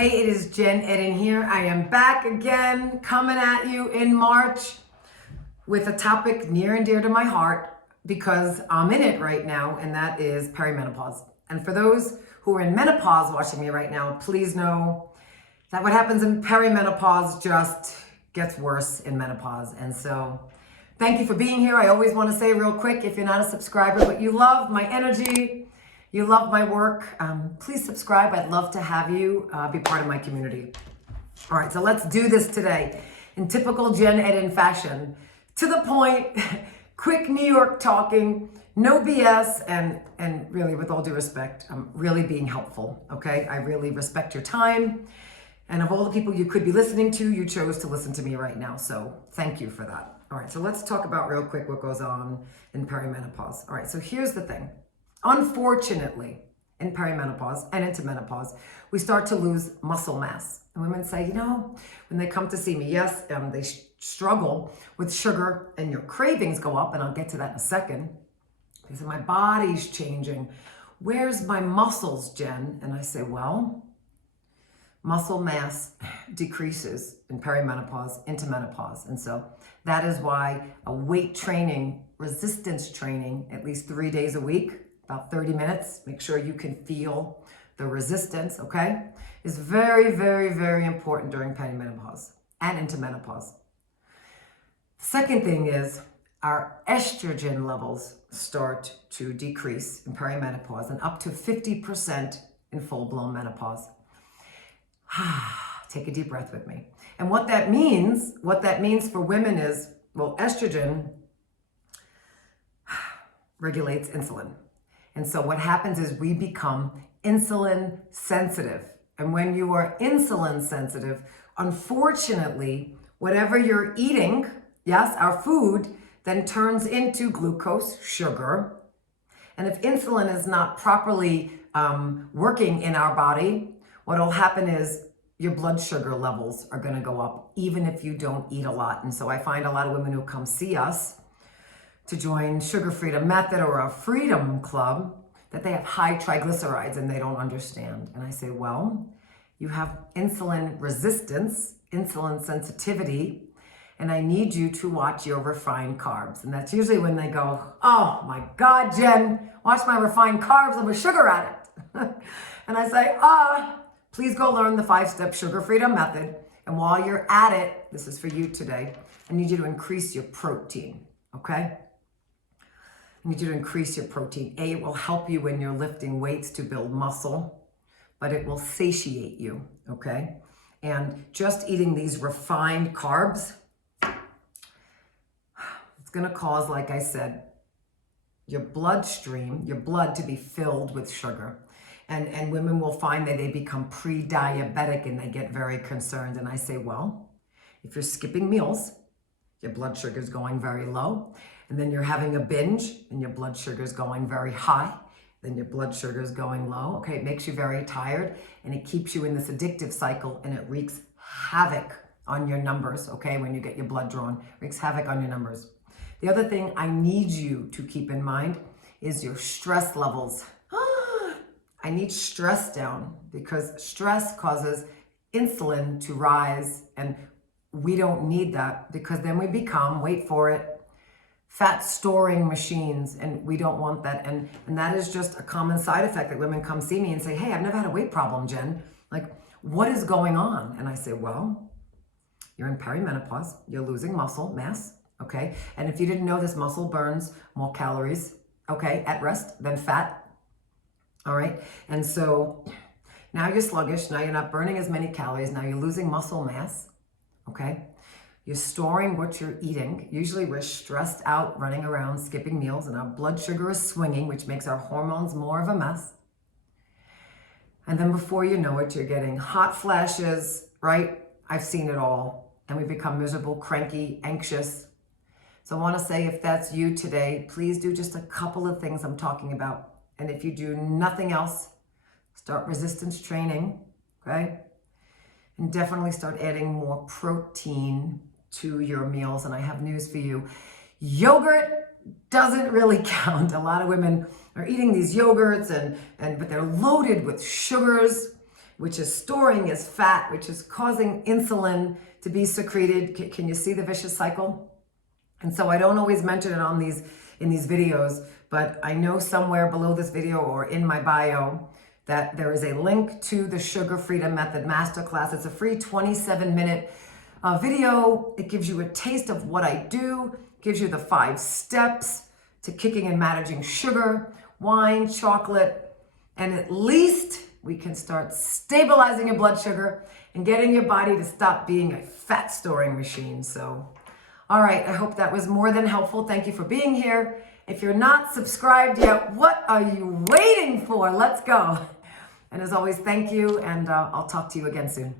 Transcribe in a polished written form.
Hey, it is Jen Eden here. I am back again, coming at you in March with a topic near and dear to my heart because I'm in it right now, and that is perimenopause. And for those who are in menopause watching me right now, please know that what happens in perimenopause just gets worse in menopause. And so thank you for being here. I always want to say real quick, if you're not a subscriber, but you love my energy, you love my work, please subscribe. I'd love to have you be part of my community. All right, so let's do this today in typical Jen Eden fashion. To the point, quick New York talking, no BS, and really, with all due respect, I'm really being helpful, okay? I really respect your time. And of all the people you could be listening to, you chose to listen to me right now. So thank you for that. All right, so let's talk about real quick what goes on in perimenopause. All right, so here's the thing. Unfortunately, in perimenopause and into menopause, we start to lose muscle mass. And women say, when they come to see me, yes, they struggle with sugar and your cravings go up, and I'll get to that in a second. They say, my body's changing. Where's my muscles, Jen? And I say, well, muscle mass decreases in perimenopause into menopause. And so that is why a weight training, resistance training, at least 3 days a week, about 30 minutes, make sure you can feel the resistance, okay, is very, very, very important during perimenopause and into menopause. Second thing is our estrogen levels start to decrease in perimenopause and up to 50% in full-blown menopause. Take a deep breath with me. And what that means for women is, well, estrogen regulates insulin. And so what happens is we become insulin sensitive. And when you are insulin sensitive, unfortunately, whatever you're eating, yes, our food, then turns into glucose, sugar. And if insulin is not properly working in our body, what will happen is your blood sugar levels are going to go up, even if you don't eat a lot. And so I find a lot of women who come see us to join Sugar Freedom Method or a Freedom Club, that they have high triglycerides and they don't understand. And I say, well, you have insulin resistance, insulin sensitivity, and I need you to watch your refined carbs. And that's usually when they go, oh my God, Jen, watch my refined carbs, I'm a sugar addict. And I say, please go learn the 5-step Sugar Freedom Method. And while you're at it, this is for you today, I need you to increase your protein, okay? I need you to increase your protein. It will help you when you're lifting weights to build muscle, but it will satiate you, okay? And just eating these refined carbs, it's gonna cause, like I said, your bloodstream, your blood to be filled with sugar. And women will find that they become pre-diabetic and they get very concerned. And I say, well, if you're skipping meals, your blood sugar is going very low. And then you're having a binge and your blood sugar is going very high. Then your blood sugar is going low. Okay, it makes you very tired and it keeps you in this addictive cycle, and it wreaks havoc on your numbers, okay, when you get your blood drawn. It wreaks havoc on your numbers. The other thing I need you to keep in mind is your stress levels. I need stress down because stress causes insulin to rise, and we don't need that because then we become, wait for it, fat storing machines, and we don't want that. And that is just a common side effect that women come see me and say, hey, I've never had a weight problem, Jen. Like, what is going on? And I say, well, you're in perimenopause, you're losing muscle mass, okay? And if you didn't know, this muscle burns more calories, okay, at rest than fat. All right, and so now you're sluggish, now you're not burning as many calories, now you're losing muscle mass, okay? You're storing what you're eating. Usually we're stressed out, running around, skipping meals, and our blood sugar is swinging, which makes our hormones more of a mess. And then before you know it, you're getting hot flashes, right? I've seen it all. And we become miserable, cranky, anxious. So I want to say, if that's you today, please do just a couple of things I'm talking about. And if you do nothing else, start resistance training, okay? And definitely start adding more protein to your meals. And I have news for you. Yogurt doesn't really count. A lot of women are eating these yogurts but they're loaded with sugars. which is storing as fat, which is causing insulin to be secreted. Can you see the vicious cycle? And so I don't always mention it on these in these videos, but I know somewhere below this video or in my bio that there is a link to the Sugar Freedom Method Masterclass. It's a free 27-minute video. It gives you a taste of what I do, gives you the 5 steps to kicking and managing sugar, wine, chocolate, and at least we can start stabilizing your blood sugar and getting your body to stop being a fat storing machine. So, all right, I hope that was more than helpful. Thank you for being here. If you're not subscribed yet, what are you waiting for? Let's go. And as always, thank you, and I'll talk to you again soon.